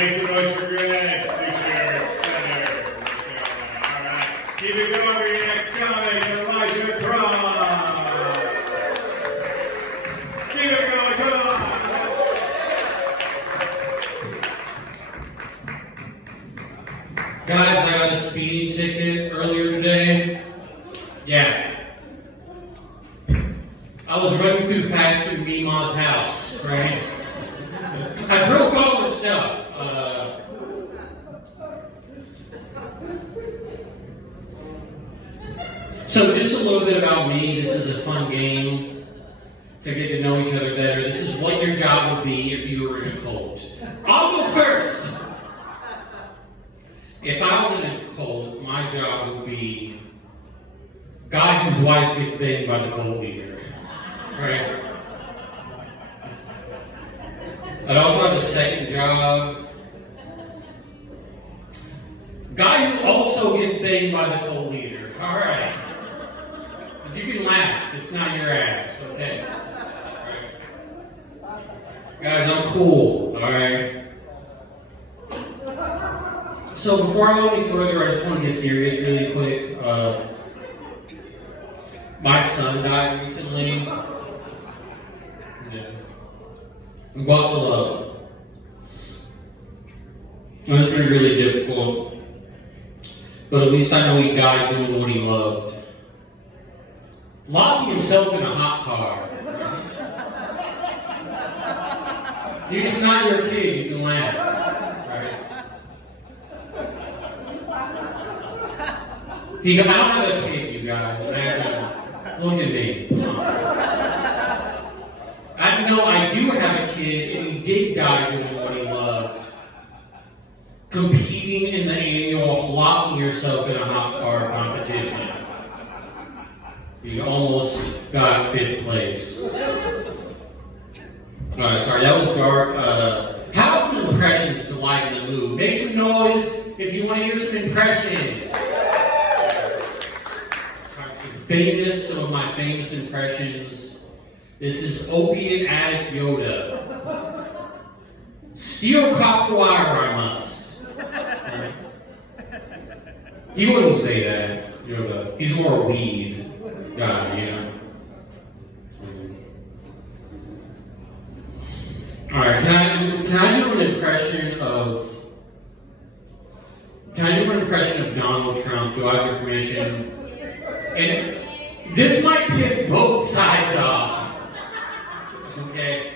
Make some noise for Greg. Appreciate it. Center. All right. Keep it going for your next comic, Elijah Cross. Keep it going. Come on. Guys, I got a speeding ticket earlier today. Yeah. I was running too fast through Mima's house, right? I broke all her stuff. So just a little bit about me. This is a fun game to get to know each other better. This is what your job would be if you were in a cult. I'll go first. If I was in a cult, my job would be guy whose wife gets banged by the cult leader. Right? I'd also have a second job. Guy who also gets banged by the cult leader. Alright. But you can laugh. It's not your ass. Okay? Alright. Guys, I'm cool. Alright? So before I go any further, I just want to get serious really quick. My son died recently. Yeah. Buckle up. It's been really difficult. But at least I know he died doing what he loved. Locking himself in a hot car. It's not your kid, you can laugh. Right? I don't have a kid, you guys. Look at me. I do have a kid, and he did die doing what he loved. Competing in the annual locking yourself in a hot car competition. You almost got 5th place. Alright, sorry, that was dark. Have some impressions to lighten the mood. Make some noise if you want to hear some impressions. Some of my famous impressions. This is Opiate Addict Yoda. Steel copper wire I must. Right. He wouldn't say that, Yoda. He's more a weed guy, you know. Alright, can I do an impression of Donald Trump? Do I have your permission? And this might piss both sides off. Okay.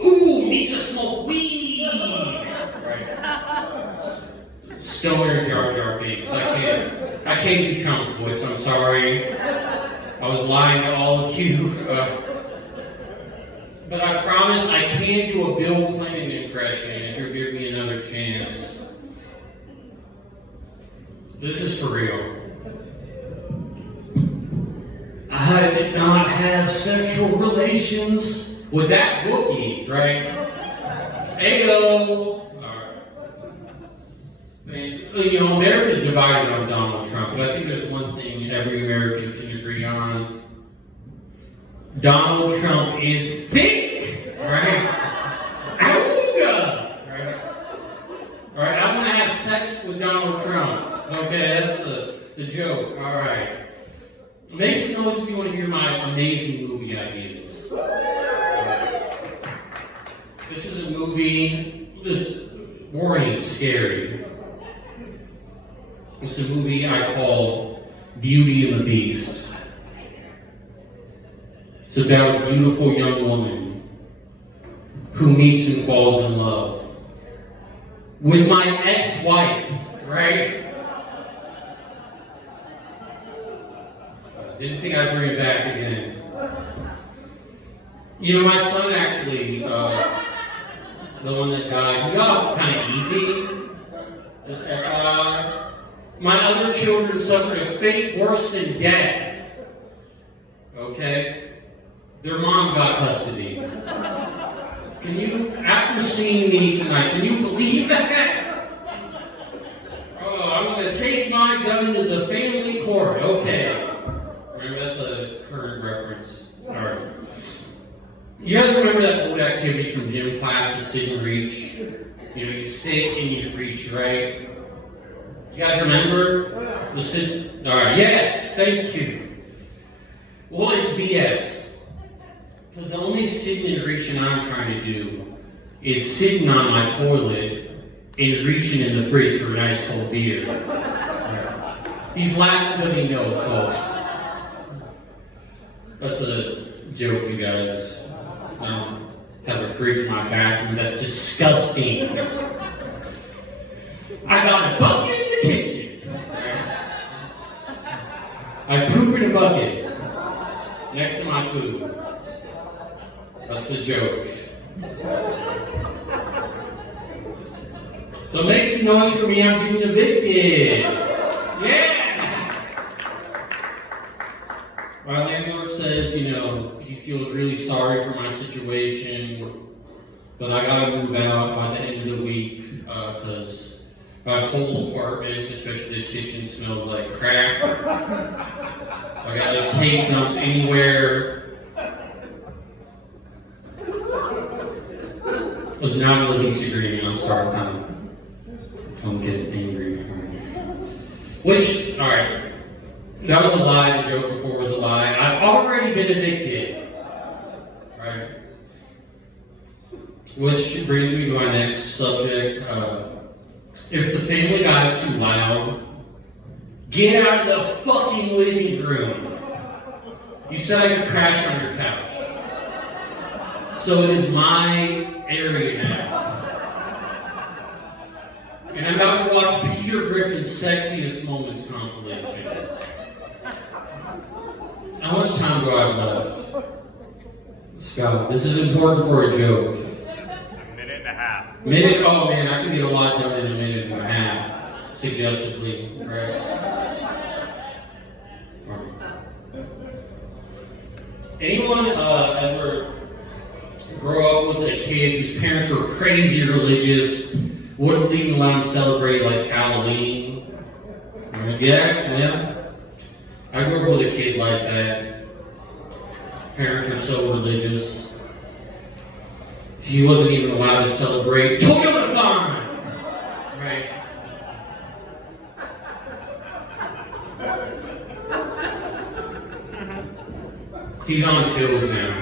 Ooh, Misa smoke weed. Right. Stoner Jar Jar Binks. I can't do Trump's voice. I'm sorry. I was lying to all of you. But I promise I can do a Bill Clinton impression if you'll give me another chance. This is for real. I did not have sexual relations with that Wookiee, right? Ayo! America's divided on Donald Trump, but I think there's one thing every American can agree on. Donald Trump is thick, right? Awooga! Right? Alright, I want to have sex with Donald Trump. Okay, that's the joke. Alright. Make some noise if you want to hear my amazing movie ideas. This is a movie, this warning is scary. It's a movie I call Beauty and the Beast. It's about a beautiful young woman who meets and falls in love with my ex-wife, right? Didn't think I'd bring it back again. My son actually, the one that died, he got kind of easy. Just FYI. My other children suffered a fate worse than death. Okay? Their mom got custody. Can you, after seeing me tonight, can you believe that? Oh, I'm going to take my gun to the family court. Okay. Remember, that's a current reference. Alright. You guys remember that activity from gym class, the sit and reach. You know, you sit and you reach, right? You guys remember the sit? All right, yes, thank you. Well, it's BS. Because the only sitting and reaching I'm trying to do is sitting on my toilet and reaching in the fridge for a nice cold beer. He's laughing because he knows, folks. That's a joke, you guys. Have a fridge in my bathroom. That's disgusting. I got a bucket in the kitchen. I poop in a bucket next to my food. That's the joke. So make some noise for me. I'm getting evicted. Yeah. My landlord says, you know, he feels really sorry for my situation, but I gotta move out by the end of the week because my whole apartment, especially the kitchen, smells like crap. I got this tape dumps anywhere. It was not the least agreement. I'm sorry, don't get angry. Which, alright, that was a lie. The joke before was a lie. I've already been evicted. Right? Which brings me to my next subject. If the Family Guy is too loud, get out of the fucking living room. You said I could crash on your couch. So it is my area now. And I'm about to watch Peter Griffin's Sexiest Moments compilation. How much time do I have left? Scott, this is important for a joke. A minute and a half. Minute? Oh man, I can get a lot done in a minute and a half, suggestively, right? Anyone ever grow up with a kid whose parents were crazy religious, wouldn't even allow him to celebrate like Halloween? Yeah. I grew up with a kid like that. Parents were so religious. He wasn't even allowed to celebrate Toyotathon! Right? He's on pills now.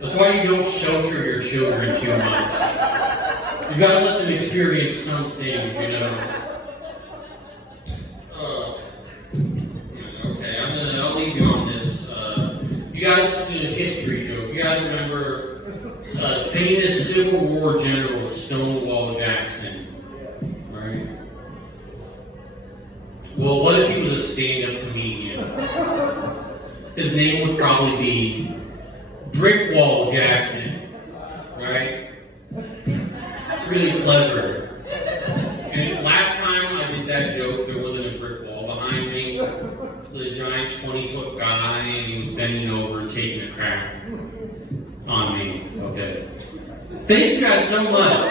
That's why you don't shelter your children too much. You've got to let them experience some things, you know. Okay, I'll leave you on this. You guys did a history joke. You guys remember famous Civil War General Stonewall Jackson, right? Well, what if he was a stand-up comedian? His name would probably be Brickwall Jackson, right? It's really clever. And last time I did that joke, there wasn't a brick wall behind me. The giant 20-foot guy, and he was bending over and taking a crap on me. Okay. Thank you guys so much.